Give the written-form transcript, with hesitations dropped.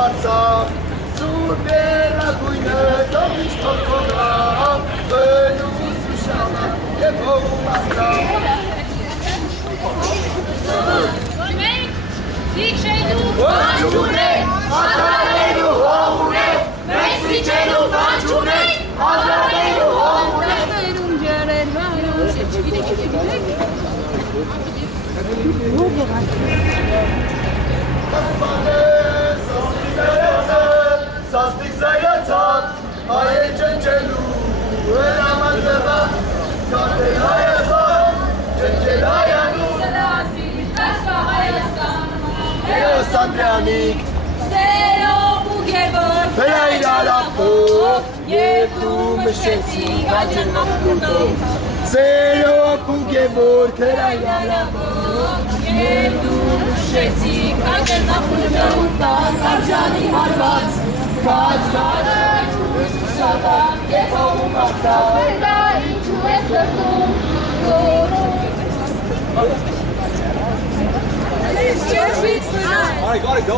Մացավ Սուրբերա գույնը Դոմիշ թորքովրավ Բնուս ու շալա Եվ հողու մացավ Մենք սիչելու բան չունենք Ազատելու հող ունենք Մենք սիչելու բան չունենք Ազատելու հող ունենք Ներում ջերել Սաստիկ զայրացավ, հայեր ճնջելու, հրաման դրավ, կարտել Հայաստան, ճնջել Հայանու, Սրասի, տաշկա Հայաստան, Հերոս Անդրանիկ, Սերով ու գևոր, վրայր արապով, և դու մշեցիք աջն մախուտով, Սերով ու գևոր, վրայր արապով, և դու մշեցիք աջն մախուտով, Արժանի հարված, կաճկաներ, ուսուսատակ, և հողում աղցավ, Դա ինչու է սրտում, All right, got it, go.